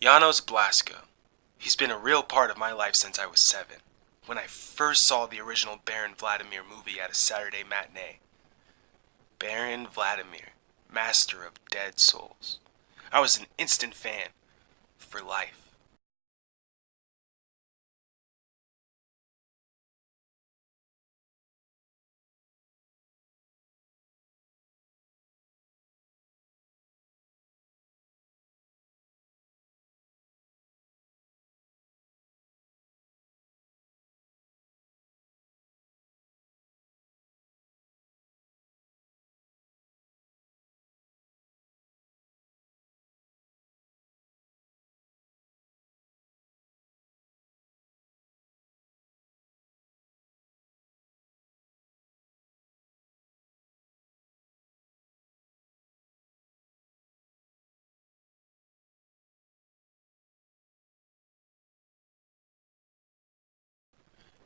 Janos Blasko. He's been a real part of my life since I was 7, when I first saw the original Baron Vladimir movie at a Saturday matinee. Baron Vladimir, master of dead souls. I was an instant fan. For life.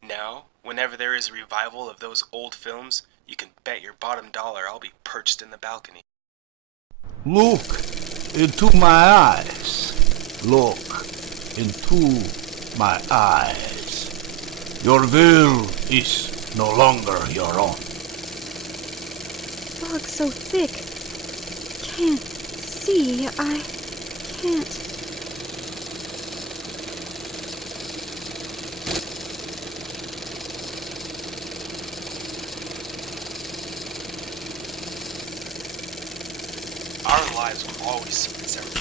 Now, whenever there is a revival of those old films, you can bet your bottom dollar I'll be perched in the balcony. Look into my eyes. Look into my eyes. Your will is no longer your own. Fog's so thick. Can't see. I can't. Our lives will always seem separate.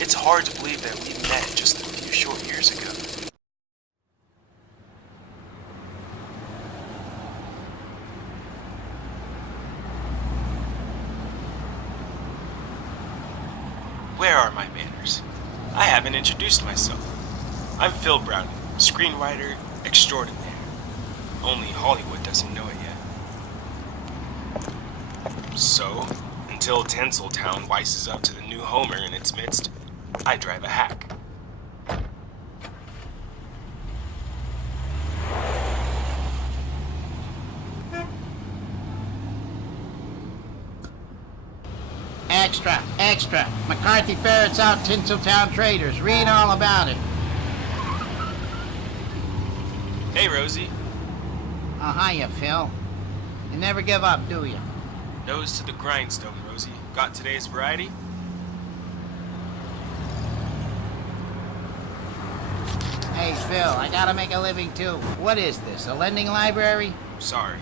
It's hard to believe that we met just a few short years ago. Where are my manners? I haven't introduced myself. I'm Phil Browning, screenwriter extraordinaire. Only Hollywwod doesn't know it yet. So, until Tinseltown wises up to the new Homer in its midst, I drive a hack. Extra, extra. McCarthy ferrets out Tinseltown traders. Read all about it. Hey, Rosie. Oh, hiya, Phil. You never give up, do you? Nose to the grindstone, Rosie. Got today's variety? Hey, Phil, I gotta make a living, too. What is this, a lending library? Sorry.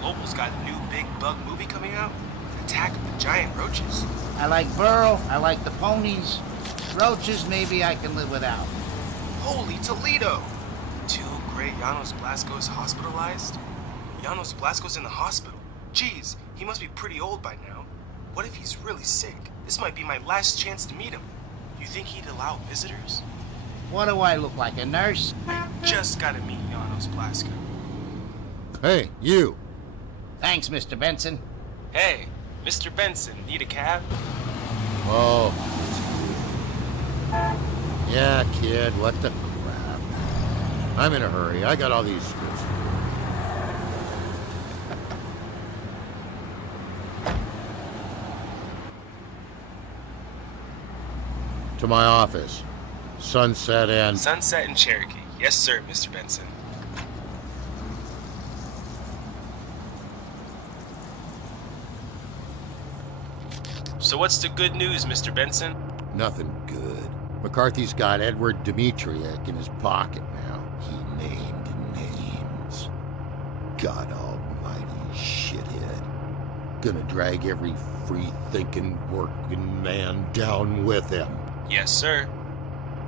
Global's got a new big bug movie coming out. Attack of the Giant Roaches. I like Burl, I like the ponies. Roaches, maybe I can live without. Holy Toledo! Two great Janos Blasko's hospitalized? Janos Blasko's in the hospital. Geez, he must be pretty old by now. What if he's really sick? This might be my last chance to meet him. You think he'd allow visitors? What do I look like, a nurse? I just gotta meet Janos Blasko. Hey, you. Thanks, Mr. Benson. Hey, Mr. Benson, need a cab? Oh. Yeah, kid, what the crap. I'm in a hurry. I got all these scripts. To my office. Sunset and... Sunset and Cherokee. Yes, sir, Mr. Benson. So what's the good news, Mr. Benson? Nothing good. McCarthy's got Edward Dmitriak in his pocket now. He named names. God almighty shithead. Gonna drag every free-thinking working man down with him. Yes, sir.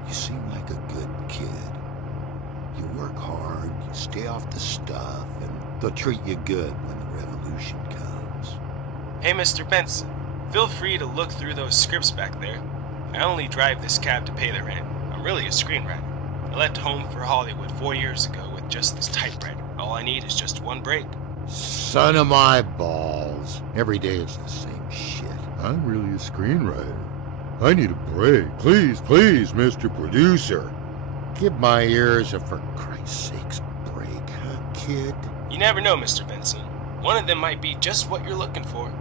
You seem like a good kid. You work hard, you stay off the stuff, and they'll treat you good when the revolution comes. Hey, Mr. Benson, feel free to look through those scripts back there. I only drive this cab to pay the rent. I'm really a screenwriter. I left home for Hollywood 4 years ago with just this typewriter. All I need is just one break. Son of my balls. Every day it's the same shit. I'm really a screenwriter. I need a break. Please, please, Mr. Producer. Give my ears a for Christ's sakes break, huh, kid? You never know, Mr. Benson. One of them might be just what you're looking for.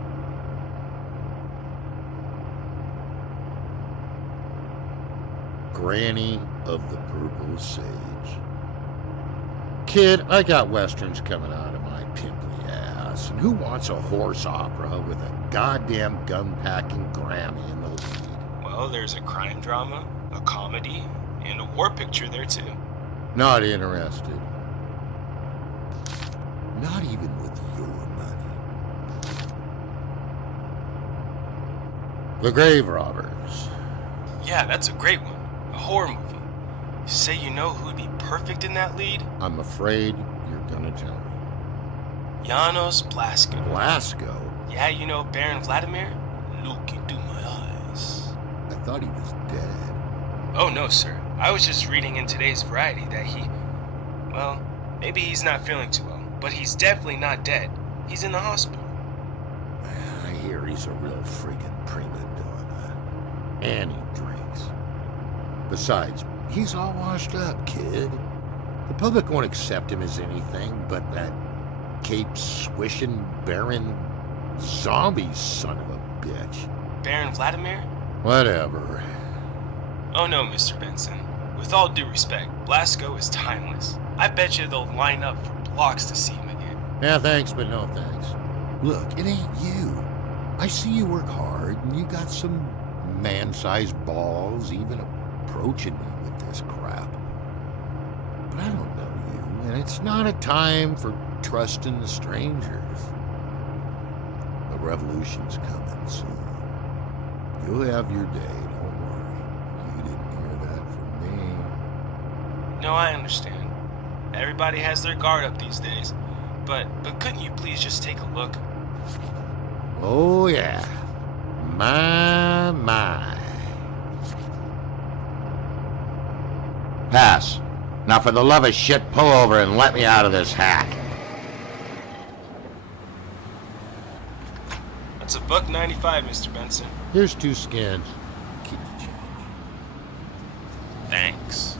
Granny of the Purple Sage. Kid, I got westerns coming out of my pimply ass, and who wants a horse opera with a goddamn gun-packing Grammy in the lead? Well, there's a crime drama, a comedy, and a war picture there too. Not interested. Not even with your money. The Graverobbers. Yeah, that's a great one. A horror movie. You say you know who'd be perfect in that lead? I'm afraid you're gonna tell me. Janos Blasko. Blasco? Yeah, you know Baron Vladimir? Look into my eyes. I thought he was dead. Oh no, sir. I was just reading in today's Variety that well, maybe he's not feeling too well, but he's definitely not dead. He's in the hospital. I hear he's a real friggin' prima donna. And he drinks. Besides, he's all washed up, kid. The public won't accept him as anything but that cape-swishing, barren zombie son of a bitch. Baron Vladimir? Whatever. Oh no, Mr. Benson. With all due respect, Blasko is timeless. I bet you they'll line up for blocks to see him again. Yeah, thanks, but no thanks. Look, it ain't you. I see you work hard, and you got some man-sized balls even approaching me with this crap. But I don't know you, and it's not a time for trusting the strangers. The revolution's coming soon. You'll have your day, don't worry. You didn't hear that from me. No, I understand. Everybody has their guard up these days. But couldn't you please just take a look? Oh, yeah. My. Pass. Now, for the love of shit, pull over and let me out of this hack. That's $1.95, Mr. Benson. Here's 2 skins. Keep the change. Thanks.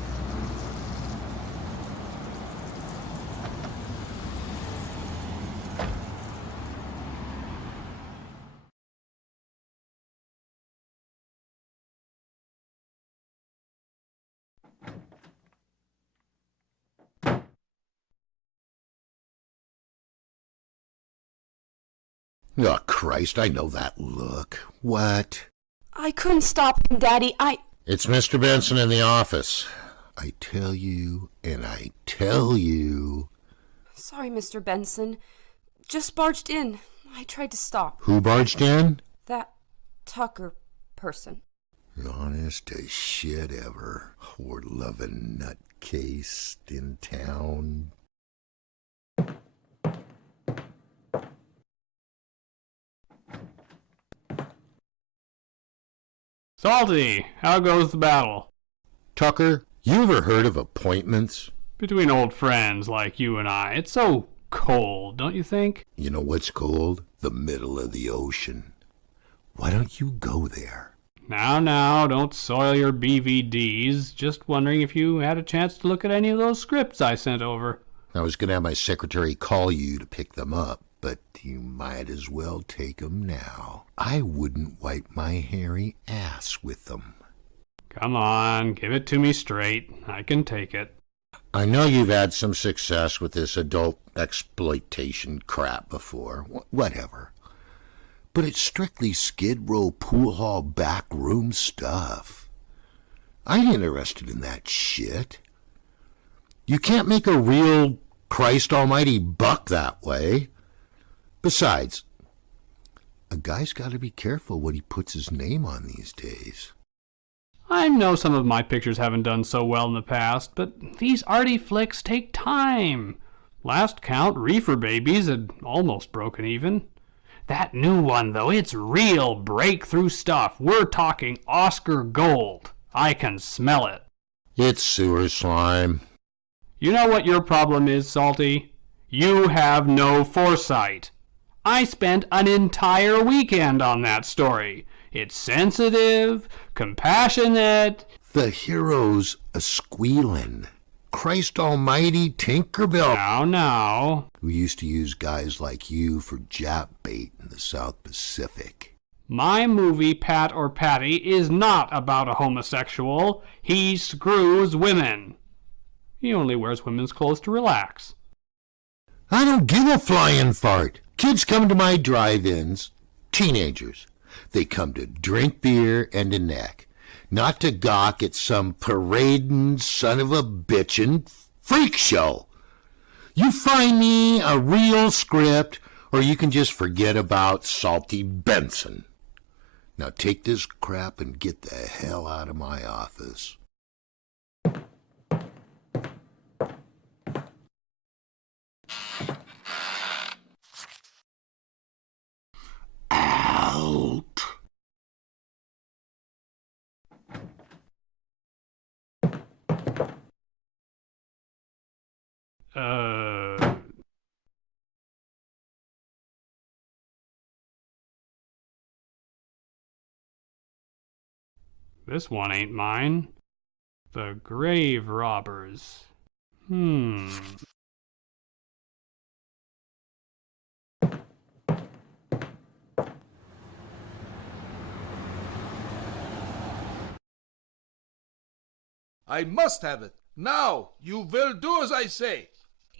Oh, Christ, I know that look. What? I couldn't stop him, Daddy. It's Mr. Benson in the office. I tell you, and I tell you. Sorry, Mr. Benson. Just barged in. I tried to stop. Who barged in? That Tucker person. Honest as shit ever. Whore-loving nutcase in town. Salty, how goes the battle? Tucker, you ever heard of appointments? Between old friends like you and I, it's so cold, don't you think? You know what's cold? The middle of the ocean. Why don't you go there? Now, don't soil your BVDs. Just wondering if you had a chance to look at any of those scripts I sent over. I was going to have my secretary call you to pick them up, but you might as well take them now. I wouldn't wipe my hairy ass with them. Come on, give it to me straight. I can take it. I know you've had some success with this adult exploitation crap before. Whatever. But it's strictly Skid Row pool hall backroom stuff. I ain't interested in that shit. You can't make a real Christ almighty buck that way. Besides, a guy's got to be careful what he puts his name on these days. I know some of my pictures haven't done so well in the past, but these arty flicks take time. Last count, Reefer Babies had almost broken even. That new one, though, it's real breakthrough stuff. We're talking Oscar gold. I can smell it. It's sewer slime. You know what your problem is, Salty? You have no foresight. I spent an entire weekend on that story. It's sensitive, compassionate. The hero's a squealin'. Christ almighty, Tinkerbell. Now. We used to use guys like you for Jap bait in the South Pacific. My movie, Pat or Patty, is not about a homosexual. He screws women. He only wears women's clothes to relax. I don't give a flying fart. Kids come to my drive-ins, teenagers. They come to drink beer and a neck, not to gawk at some parading son of a bitchin' freak show. You find me a real script, or you can just forget about Salty Benson. Now take this crap and get the hell out of my office. Out. This one ain't mine. The Graverobbers. I must have it. Now, you will do as I say.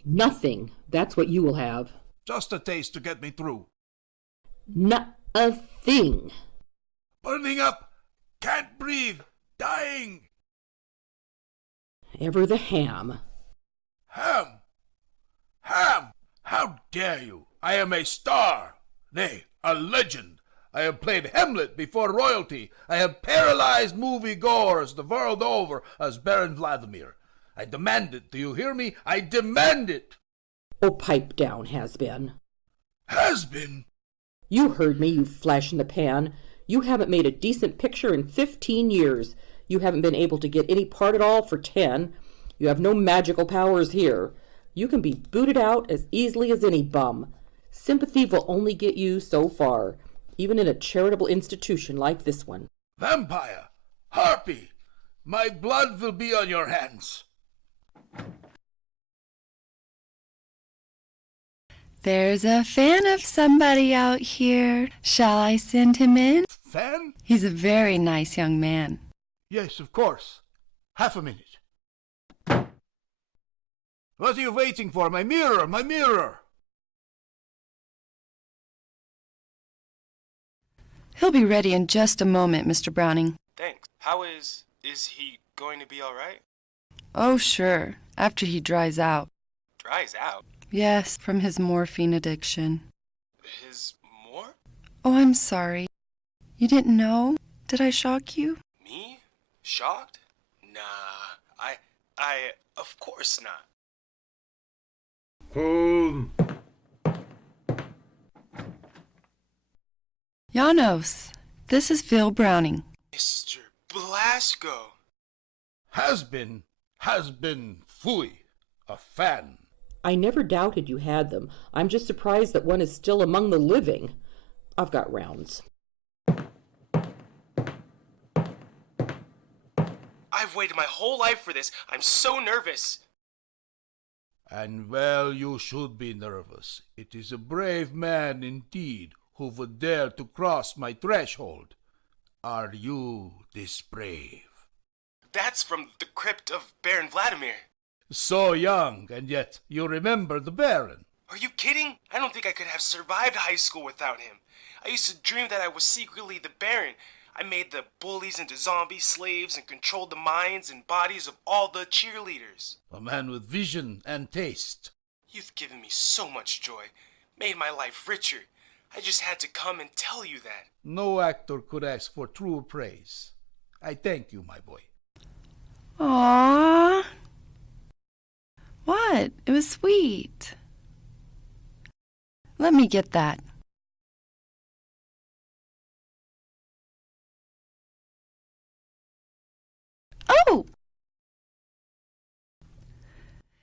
Nothing. That's what you will have. Just a taste to get me through. Not a thing. Burning up. Can't breathe. Dying. Ever the ham. Ham. Ham. How dare you? I am a star. Nay, a legend. I have played Hamlet before royalty. I have paralyzed movie-goers the world over as Baron Vladimir. I demand it. Do you hear me? I demand it. Oh, pipe down, has-been. Has-been? You heard me, you flash in the pan. You haven't made a decent picture in 15 years. You haven't been able to get any part at all for 10. You have no magical powers here. You can be booted out as easily as any bum. Sympathy will only get you so far, even in a charitable institution like this one. Vampire! Harpy! My blood will be on your hands. There's a fan of somebody out here. Shall I send him in? Fan? He's a very nice young man. Yes, of course. Half a minute. What are you waiting for? My mirror! My mirror! He'll be ready in just a moment, Mr. Browning. Thanks. How is he going to be all right? Oh, sure. After he dries out. Dries out? Yes, from his morphine addiction. His more? Oh, I'm sorry. You didn't know? Did I shock you? Me? Shocked? Nah, of course not. Janos, this is Phil Browning. Mr. Blasco. Has been, fooey. A fan. I never doubted you had them. I'm just surprised that one is still among the living. I've got rounds. I've waited my whole life for this. I'm so nervous. And well, you should be nervous. It is a brave man indeed who would dare to cross my threshold. Are you this brave? That's from the crypt of Baron Vladimir. So young, and yet you remember the Baron. Are you kidding? I don't think I could have survived high school without him. I used to dream that I was secretly the Baron. I made the bullies into zombie slaves and controlled the minds and bodies of all the cheerleaders. A man with vision and taste. You've given me so much joy, made my life richer. I just had to come and tell you that. No actor could ask for truer praise. I thank you, my boy. Aww. What? It was sweet. Let me get that. Oh!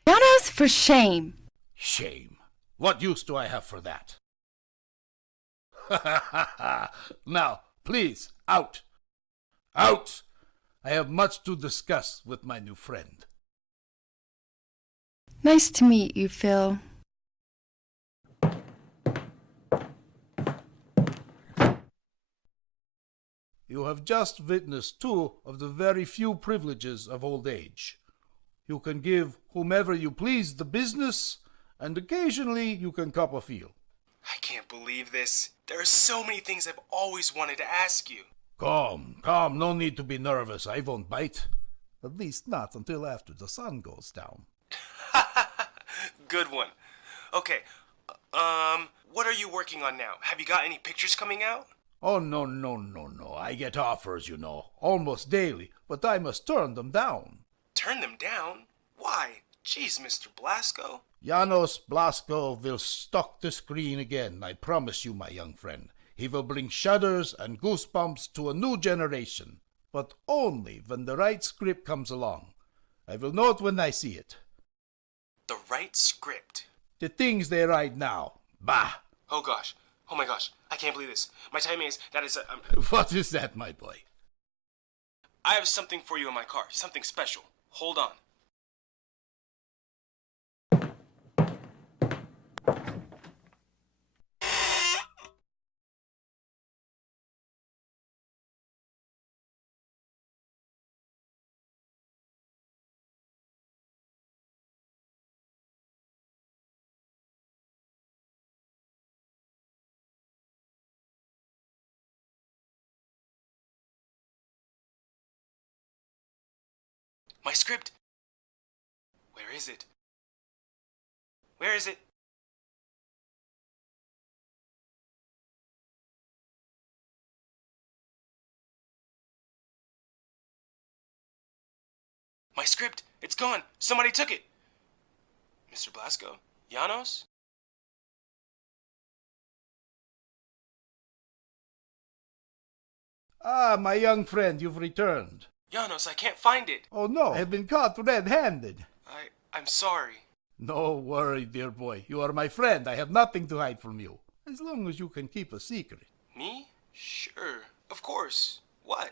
Janos, for shame. Shame. What use do I have for that? Now, please, out. Out! I have much to discuss with my new friend. Nice to meet you, Phil. You have just witnessed two of the very few privileges of old age. You can give whomever you please the business, and occasionally you can cop a feel. I can't believe this. There are so many things I've always wanted to ask you. Calm, no need to be nervous. I won't bite. At least not until after the sun goes down. Good one. Okay, what are you working on now? Have you got any pictures coming out? Oh, no. I get offers, you know, almost daily, but I must turn them down. Turn them down? Why? Jeez, Mr. Blasco. Janos Blasco will stock the screen again, I promise you, my young friend. He will bring shudders and goosebumps to a new generation, but only when the right script comes along. I will know it when I see it. The right script? The things they write now, bah! Oh gosh. Oh my gosh. I can't believe this. My timing is, What is that, my boy? I have something for you in my car. Something special. Hold on. My script! Where is it? Where is it? My script! It's gone! Somebody took it! Mr. Blasco? Janos? Ah, my young friend, you've returned. Janos, I can't find it! Oh no, I have been caught red-handed. I'm sorry. No worry, dear boy. You are my friend. I have nothing to hide from you. As long as you can keep a secret. Me? Sure. Of course. What?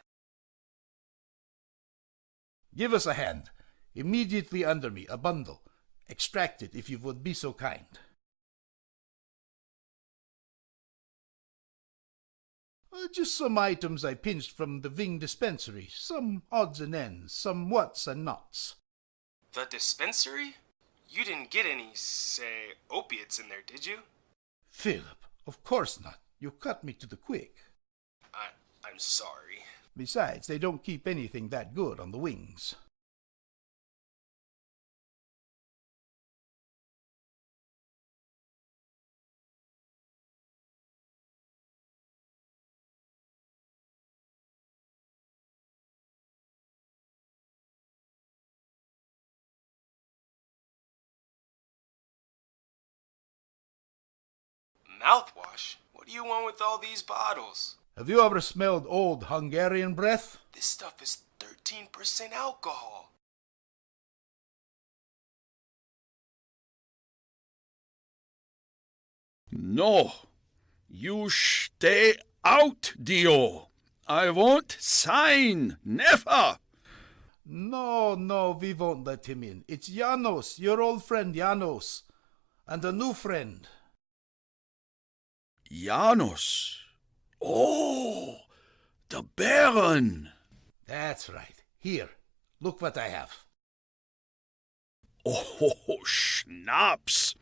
Give us a hand. Immediately under me, a bundle. Extract it if you would be so kind. Just some items I pinched from the Wing dispensary. Some odds and ends, some whats and nots. The dispensary? You didn't get any, say, opiates in there, did you? Philip, of course not. You cut me to the quick. I'm sorry. Besides, they don't keep anything that good on the Wings. Mouthwash? What do you want with all these bottles? Have you ever smelled old Hungarian breath? This stuff is 13% alcohol. No, you stay out, Dio. I won't sign, never. No, we won't let him in. It's Janos, your old friend Janos, and a new friend. Janos. Oh, the Baron. That's right. Here, look what I have. Oh, schnapps.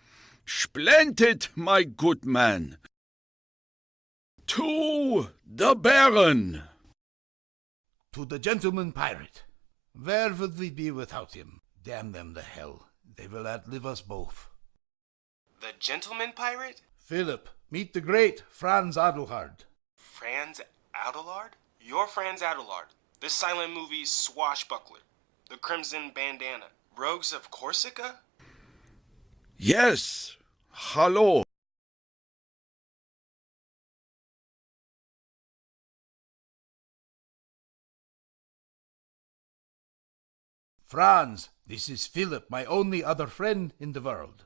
Splendid, my good man. To the Baron. To the gentleman pirate. Where would we be without him? Damn them to hell. They will outlive us both. The gentleman pirate? Philip, meet the great Franz Adelhard. Franz Adelard? You're Franz Adelard. The silent movie Swashbuckler. The Crimson Bandana. Rogues of Corsica? Yes, hallo. Franz, this is Philip, my only other friend in the world.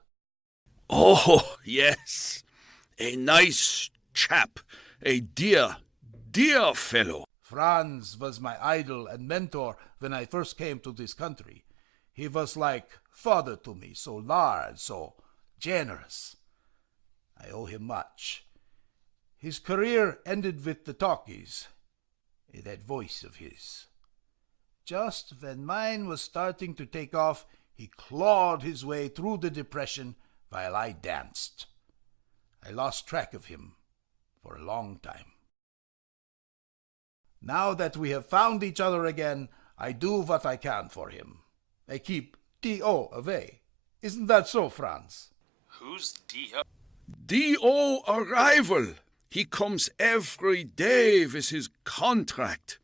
Oh, yes. A nice chap. A dear, dear fellow. Franz was my idol and mentor when I first came to this country. He was like father to me, so large, so generous. I owe him much. His career ended with the talkies, that voice of his. Just when mine was starting to take off, he clawed his way through the depression while I danced. I lost track of him for a long time. Now that we have found each other again, I do what I can for him. I keep D.O. away. Isn't that so, Franz? Who's D.O.? D.O. arrival. He comes every day with his contract.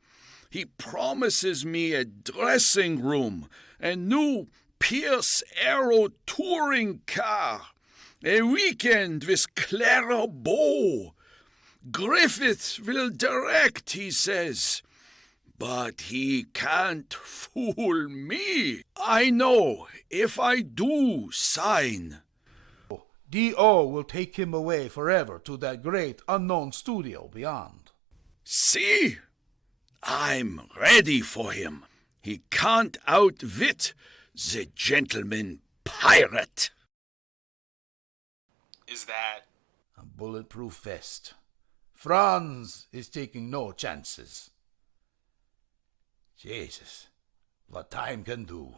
He promises me a dressing room, a new Pierce Aero touring car, a weekend with Clara Bow. Griffith will direct, he says. But he can't fool me. I know if I do sign. D.O. will take him away forever to that great unknown studio beyond. See? I'm ready for him. He can't outwit the gentleman pirate. Is that... A bulletproof vest. Franz is taking no chances. Jesus, what time can do.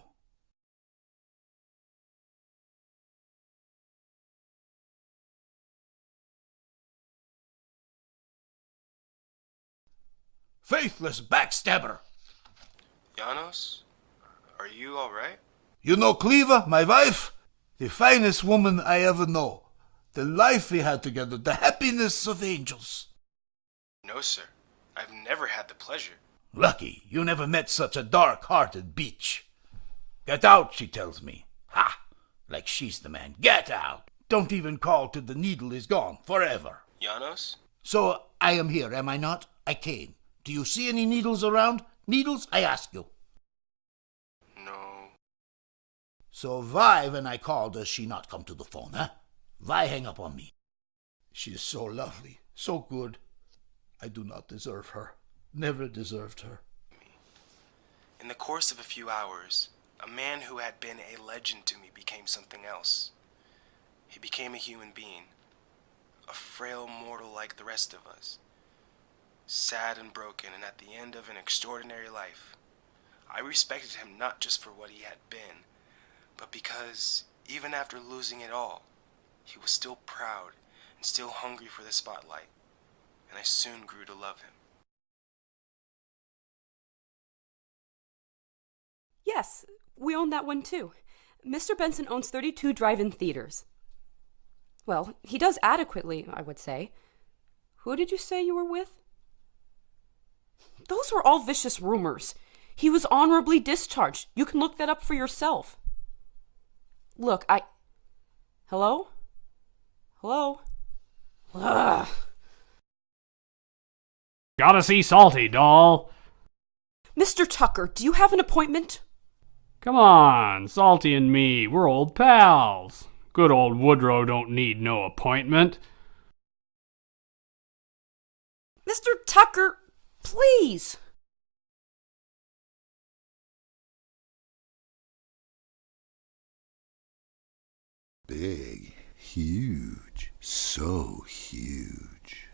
Faithless backstabber! Janos? Are you alright? You know Cleva, my wife? The finest woman I ever know. The life we had together, the happiness of angels. No, sir. I've never had the pleasure. Lucky you never met such a dark-hearted beach. Get out, she tells me. Ha! Like she's the man. Get out! Don't even call till the needle is gone, forever. Janos? So I am here, am I not? I came. Do you see any needles around? Needles, I ask you. No. So why, when I call, does she not come to the phone, huh? Why hang up on me? She is so lovely, so good. I do not deserve her. Never deserved her. In the course of a few hours, a man who had been a legend to me became something else. He became a human being, a frail mortal like the rest of us, sad and broken and at the end of an extraordinary life. I respected him not just for what he had been, but because, even after losing it all, he was still proud and still hungry for the spotlight, and I soon grew to love him. Yes, we own that one too. Mr. Benson owns 32 drive-in theaters. Well, he does adequately, I would say. Who did you say you were with? Those were all vicious rumors. He was honorably discharged. You can look that up for yourself. Look, Hello? Hello? Ugh. Gotta see Salty, doll. Mr. Tucker, do you have an appointment? Come on, Salty and me, we're old pals. Good old Woodrow don't need no appointment. Mr. Tucker, please. Big, huge, so huge.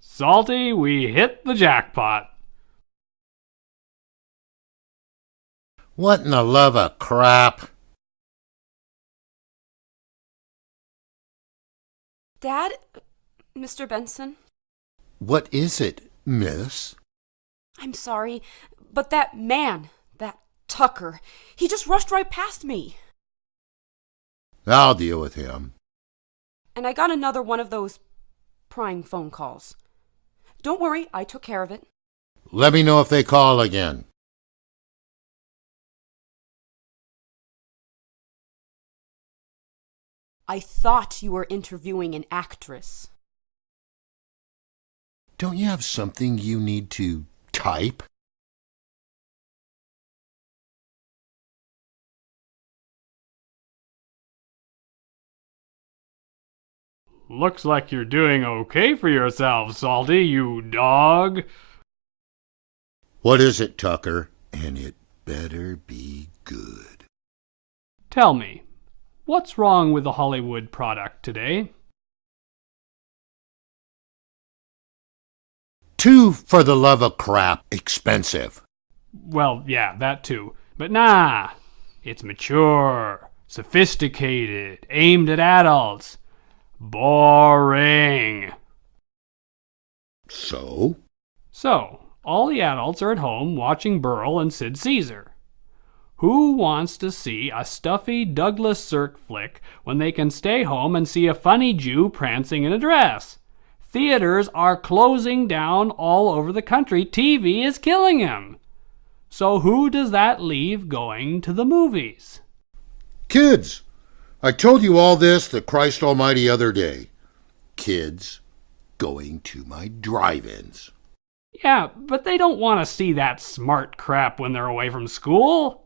Salty, we hit the jackpot. What in the love of crap? Dad? Mr. Benson? What is it, miss? I'm sorry, but that man, that Tucker, he just rushed right past me. I'll deal with him. And I got another one of those prying phone calls. Don't worry, I took care of it. Let me know if they call again. I thought you were interviewing an actress. Don't you have something you need to type? Looks like you're doing okay for yourself, Salty, you dog. What is it, Tucker? And it better be good. Tell me, what's wrong with the Hollywwod product today? Too, for the love of crap, expensive. Well, yeah, that too. But nah, it's mature, sophisticated, aimed at adults. Boring. So? So, all the adults are at home watching Burl and Sid Caesar. Who wants to see a stuffy Douglas Sirk flick when they can stay home and see a funny Jew prancing in a dress? Theaters are closing down all over the country. TV is killing him. So who does that leave going to the movies? Kids. I told you all this the Christ Almighty other day. Kids going to my drive-ins. Yeah, but they don't want to see that smart crap when they're away from school.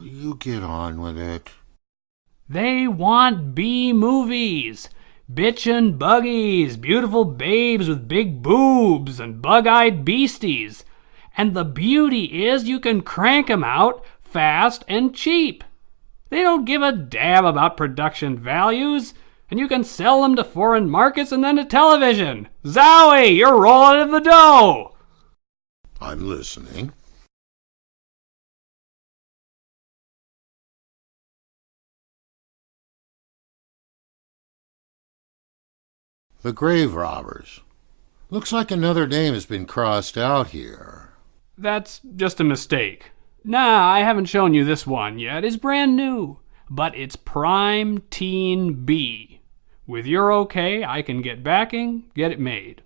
You get on with it. They want B movies. Bitchin' buggies, beautiful babes with big boobs, and bug-eyed beasties. And the beauty is you can crank 'em out fast and cheap. They don't give a damn about production values, and you can sell them to foreign markets and then to television. Zowie, you're rolling in the dough. I'm listening. The Graverobbers. Looks like another name has been crossed out here. That's just a mistake. Nah, I haven't shown you this one yet. It's brand new. But it's Prime Teen B. With your okay, I can get backing, get it made.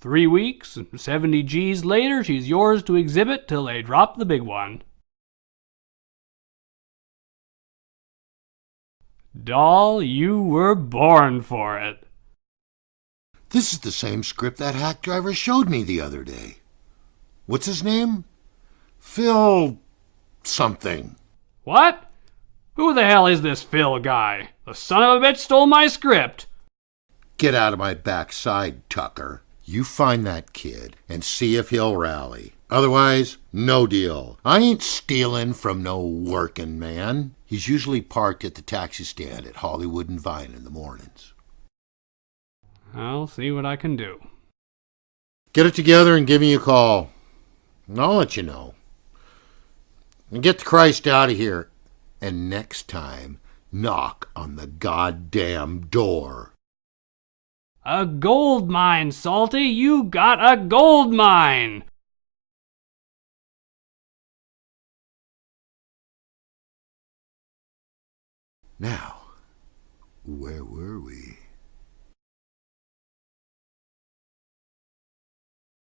3 weeks and 70 G's later, she's yours to exhibit till they drop the big one. Doll, you were born for it. This is the same script that hack driver showed me the other day. What's his name? Phil something. What? Who the hell is this Phil guy? The son of a bitch stole my script. Get out of my backside, Tucker. You find that kid and see if he'll rally. Otherwise, no deal. I ain't stealing from no working man. He's usually parked at the taxi stand at Hollywwod and Vine in the mornings. I'll see what I can do. Get it together and give me a call. And I'll let you know. And get the Christ out of here. And next time, knock on the goddamn door. A gold mine, Salty! You got a gold mine! Now, where were we?